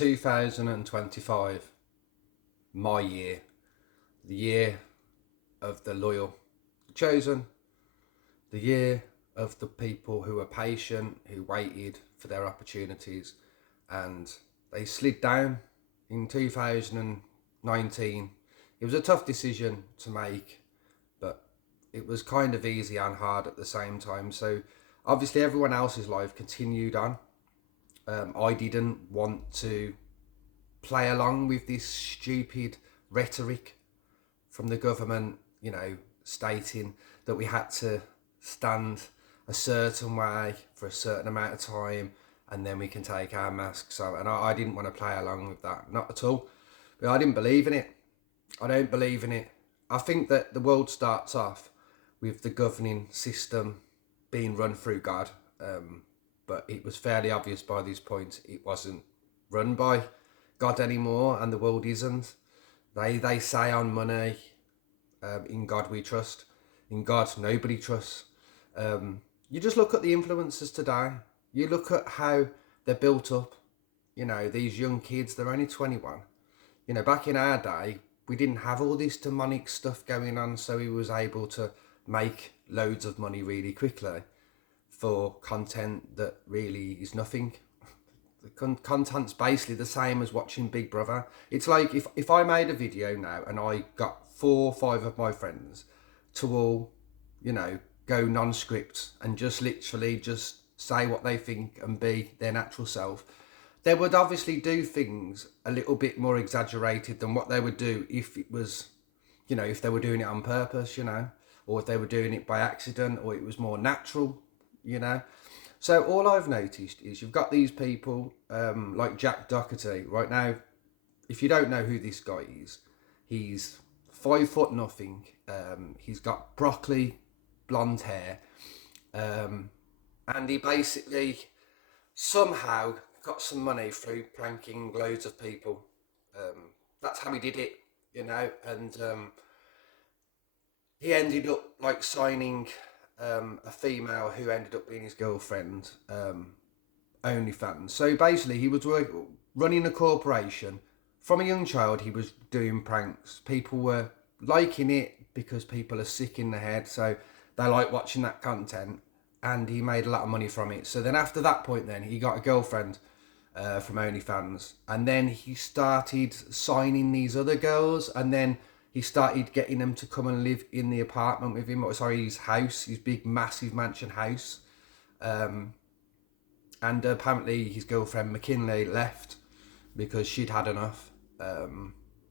2025, my year, the year of the loyal, the chosen, the year of the people who were patient, who waited for their opportunities, and they slid down in 2019. It was a tough decision to make, but it was kind of easy and hard at the same time. So obviously everyone else's life continued on. I didn't want to play along with this stupid rhetoric from the government, stating that we had to stand a certain way for a certain amount of time and then we can take our masks off. And I didn't want to play along with that, not at all. But I didn't believe in it. I don't believe in it. I think that the world starts off with the governing system being run through God. But it was fairly obvious by this point it wasn't run by God anymore, and the world isn't. They say on money, in God we trust. In God nobody trusts. You just look at the influencers today. You look at how they're built up. These young kids, they're only 21. Back in our day, we didn't have all this demonic stuff going on, so he was able to make loads of money really quickly for content that really is nothing. The content's basically the same as watching Big Brother. It's like if I made a video now and I got 4 or 5 of my friends to all, go non-script and just literally just say what they think and be their natural self, they would obviously do things a little bit more exaggerated than what they would do if it was, if they were doing it on purpose, or if they were doing it by accident, or it was more natural, So all I've noticed is you've got these people like Jack Doherty. Right now, if you don't know who this guy is, he's 5 foot nothing. He's got broccoli blonde hair. And he basically somehow got some money through pranking loads of people. That's how he did it, and he ended up signing a female who ended up being his girlfriend, OnlyFans. So basically he was running a corporation. From a young child he was doing pranks. People were liking it because people are sick in the head, so they like watching that content, and he made a lot of money from it. So then after that point then he got a girlfriend from OnlyFans, and then he started signing these other girls, and then he started getting them to come and live in the apartment with him, his house, his big massive mansion house. And apparently his girlfriend McKinley left because she'd had enough.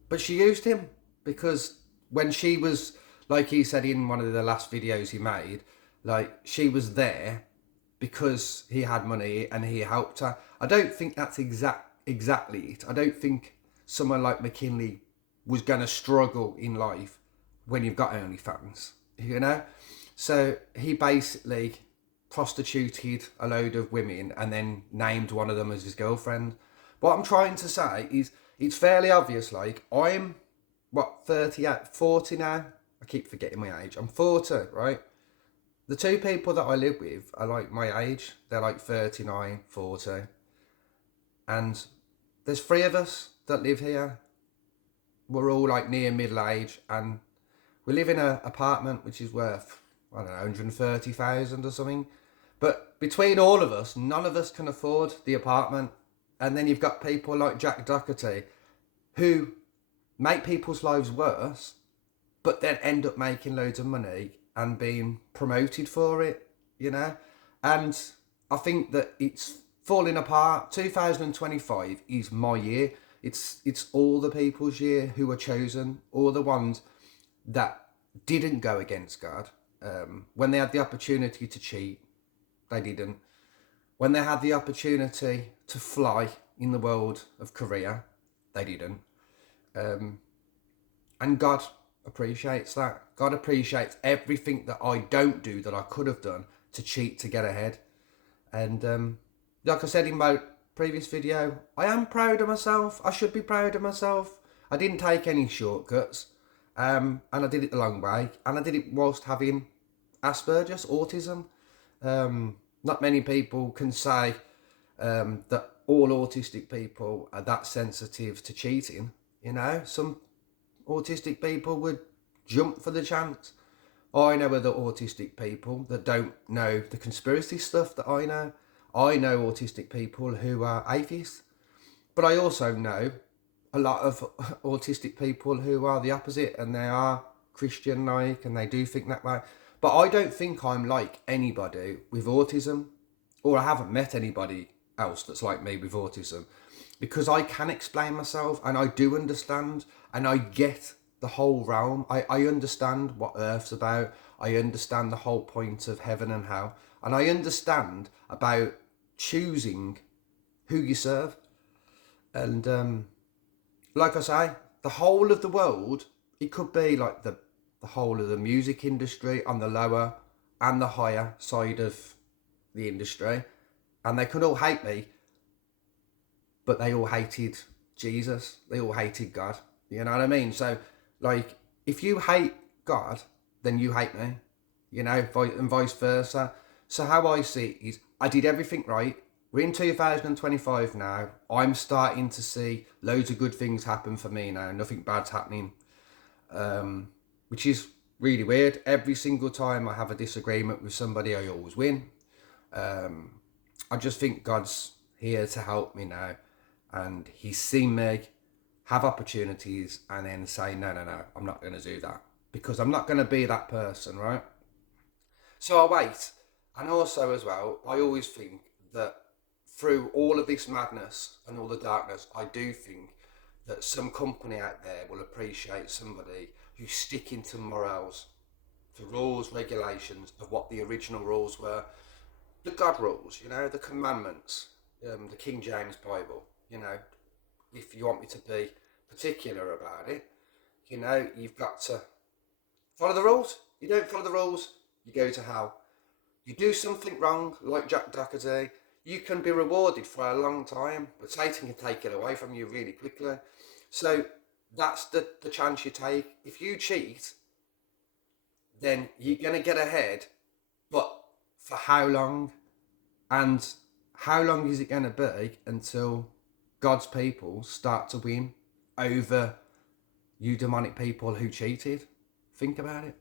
But she used him because when she was, like he said in one of the last videos he made, she was there because he had money and he helped her. I don't think that's exactly it. I don't think someone like McKinley was going to struggle in life when you've got OnlyFans, So he basically prostituted a load of women and then named one of them as his girlfriend. What I'm trying to say is it's fairly obvious, I'm, 40 now? I keep forgetting my age. I'm 40, right? The 2 people that I live with are my age. They're 39, 40. And there's 3 of us that live here. We're all near middle age, and we live in an apartment which is worth, 130,000 or something. But between all of us, none of us can afford the apartment. And then you've got people like Jack Doherty who make people's lives worse, but then end up making loads of money and being promoted for it, And I think that it's falling apart. 2025 is my year. It's all the people's year who are chosen, all the ones that didn't go against God. When they had the opportunity to cheat, they didn't. When they had the opportunity to fly in the world of career, they didn't. And God appreciates that. God appreciates everything that I don't do that I could have done to cheat to get ahead. And like I said in my previous video, I am proud of myself. I should be proud of myself. I didn't take any shortcuts, and I did it the long way, and I did it whilst having Asperger's, autism. Not many people can say that all autistic people are that sensitive to cheating. You know, some autistic people would jump for the chance. I know other autistic people that don't know the conspiracy stuff that I know. I know autistic people who are atheists, but I also know a lot of autistic people who are the opposite, and they are Christian like, and they do think that way. But I don't think I'm like anybody with autism, or I haven't met anybody else that's like me with autism, because I can explain myself and I do understand and I get the whole realm. I understand what Earth's about. I understand the whole point of heaven and hell. And I understand about choosing who you serve. And like I say, the whole of the world, it could be like the whole of the music industry on the lower and the higher side of the industry. And they could all hate me, but they all hated Jesus. They all hated God. You know what I mean? So, like, if you hate God, then you hate me. You know, and vice versa. So how I see it is, I did everything right. We're in 2025 now. I'm starting to see loads of good things happen for me now. Nothing bad's happening, which is really weird. Every single time I have a disagreement with somebody, I always win. I just think God's here to help me now, and He's seen me have opportunities and then say, no, I'm not going to do that, because I'm not going to be that person, right? So I wait. And also as well, I always think that through all of this madness and all the darkness, I do think that some company out there will appreciate somebody who's sticking to morals, to rules, regulations of what the original rules were. The God rules, you know, the commandments, the King James Bible, you know. If you want me to be particular about it, you know, you've got to follow the rules. You don't follow the rules, you go to hell. You do something wrong, like Jack Doherty, you can be rewarded for a long time, but Satan can take it away from you really quickly. So that's the chance you take. If you cheat, then you're going to get ahead, but for how long? And how long is it going to be until God's people start to win over you demonic people who cheated? Think about it.